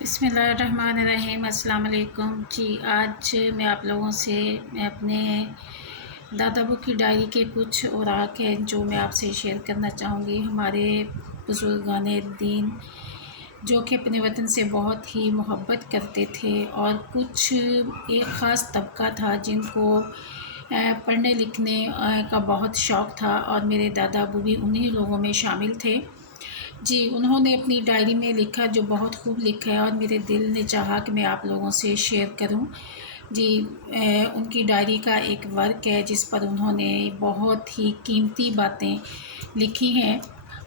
بسم اللہ الرحمن الرحیم۔ السلام علیکم جی۔ آج میں آپ لوگوں سے اپنے دادا ابو کی ڈائری کے کچھ اوراق ہیں جو میں آپ سے شیئر کرنا چاہوں گی۔ ہمارے بزرگان دین جو کہ اپنے وطن سے بہت ہی محبت کرتے تھے، اور کچھ ایک خاص طبقہ تھا جن کو پڑھنے لکھنے کا بہت شوق تھا، اور میرے دادا ابو بھی انہی لوگوں میں شامل تھے جی۔ انہوں نے اپنی ڈائری میں لکھا جو بہت خوب لکھا ہے، اور میرے دل نے چاہا کہ میں آپ لوگوں سے شیئر کروں جی۔ ان کی ڈائری کا ایک ورک ہے جس پر انہوں نے بہت ہی قیمتی باتیں لکھی ہیں۔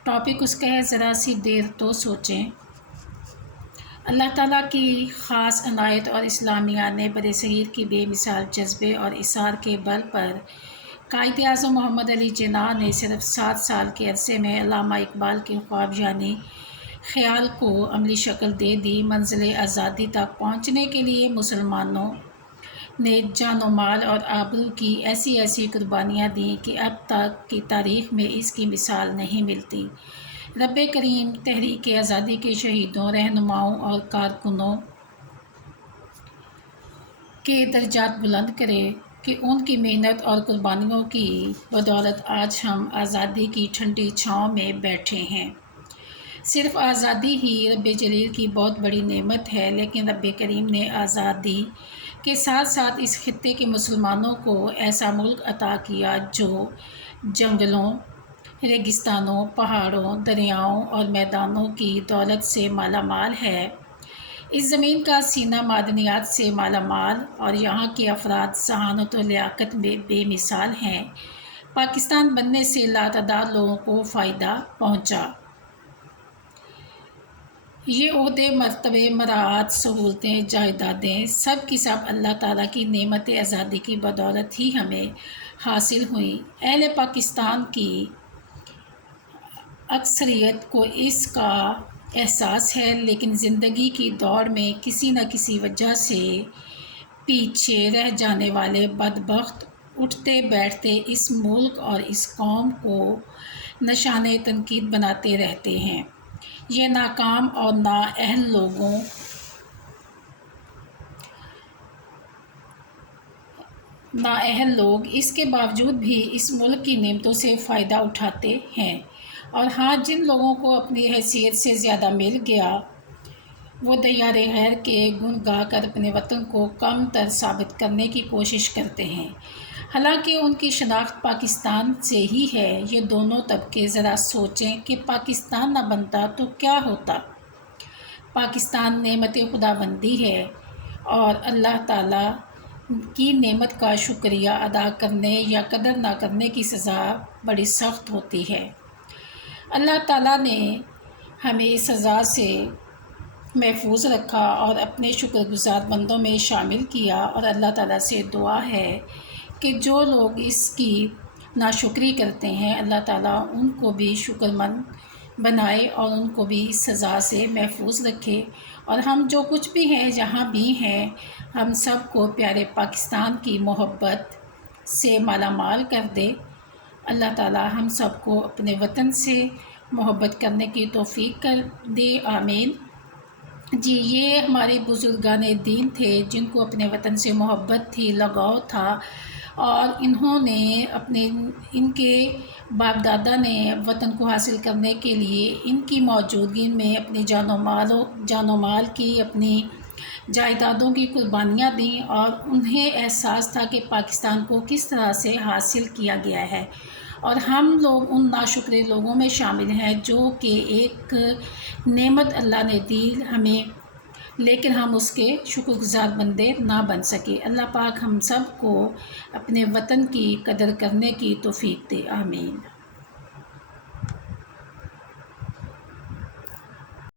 ٹاپک اس کا ہے ذرا سی دیر تو سوچیں۔ اللہ تعالیٰ کی خاص عنایت اور اسلامیہ نے برصغیر کی بے مثال جذبے اور اصرار کے بل پر قائد اعظم محمد علی جناح نے صرف 7 سال کے عرصے میں علامہ اقبال کے خواب یعنی خیال کو عملی شکل دے دی۔ منزل آزادی تک پہنچنے کے لیے مسلمانوں نے جان و مال اور آبرو کی ایسی قربانیاں دیں کہ اب تک کی تاریخ میں اس کی مثال نہیں ملتی۔ رب کریم تحریک آزادی کے شہیدوں، رہنماؤں اور کارکنوں کے درجات بلند کرے کہ ان کی محنت اور قربانیوں کی بدولت آج ہم آزادی کی ٹھنڈی چھاؤں میں بیٹھے ہیں۔ صرف آزادی ہی رب جلیل کی بہت بڑی نعمت ہے، لیکن رب کریم نے آزادی کے ساتھ ساتھ اس خطے کے مسلمانوں کو ایسا ملک عطا کیا جو جنگلوں، ریگستانوں، پہاڑوں، دریاؤں اور میدانوں کی دولت سے مالا مال ہے۔ اس زمین کا سینہ معدنیات سے مالا مال، اور یہاں کے افراد ذہانت و لیاقت میں بے مثال ہیں۔ پاکستان بننے سے لاتعداد لوگوں کو فائدہ پہنچا۔ یہ عہدے، مرتبے، مراعات، سہولتیں، جائیدادیں سب کی سب اللہ تعالیٰ کی نعمت آزادی کی بدولت ہی ہمیں حاصل ہوئیں۔ اہل پاکستان کی اکثریت کو اس کا احساس ہے، لیکن زندگی کی دوڑ میں کسی نہ کسی وجہ سے پیچھے رہ جانے والے بدبخت اٹھتے بیٹھتے اس ملک اور اس قوم کو نشان تنقید بناتے رہتے ہیں۔ یہ ناکام اور نااہل لوگ اس کے باوجود بھی اس ملک کی نعمتوں سے فائدہ اٹھاتے ہیں، اور ہاں، جن لوگوں کو اپنی حیثیت سے زیادہ مل گیا وہ دیار غیر کے گن گا کر اپنے وطن کو کم تر ثابت کرنے کی کوشش کرتے ہیں، حالانکہ ان کی شناخت پاکستان سے ہی ہے۔ یہ دونوں طبقے ذرا سوچیں کہ پاکستان نہ بنتا تو کیا ہوتا۔ پاکستان نعمت خداوندی ہے، اور اللہ تعالیٰ کی نعمت کا شکریہ ادا کرنے یا قدر نہ کرنے کی سزا بڑی سخت ہوتی ہے۔ اللہ تعالیٰ نے ہمیں اس سزا سے محفوظ رکھا اور اپنے شکر گزار بندوں میں شامل کیا، اور اللہ تعالیٰ سے دعا ہے کہ جو لوگ اس کی ناشکری کرتے ہیں اللہ تعالیٰ ان کو بھی شکر مند بنائے اور ان کو بھی اس سزا سے محفوظ رکھے، اور ہم جو کچھ بھی ہیں جہاں بھی ہیں ہم سب کو پیارے پاکستان کی محبت سے مالا مال کر دے۔ اللہ تعالیٰ ہم سب کو اپنے وطن سے محبت کرنے کی توفیق کر دے، آمین جی۔ یہ ہمارے بزرگان دین تھے جن کو اپنے وطن سے محبت تھی، لگاؤ تھا، اور انہوں نے ان کے باپ دادا نے وطن کو حاصل کرنے کے لیے ان کی موجودگی میں اپنی جان و مال کی، اپنی جائیدادوں کی قربانیاں دیں، اور انہیں احساس تھا کہ پاکستان کو کس طرح سے حاصل کیا گیا ہے، اور ہم لوگ ان ناشکرے لوگوں میں شامل ہیں جو کہ ایک نعمت اللہ نے دی ہمیں، لیکن ہم اس کے شکر گزار بندے نہ بن سکے۔ اللہ پاک ہم سب کو اپنے وطن کی قدر کرنے کی توفیق دے، آمین۔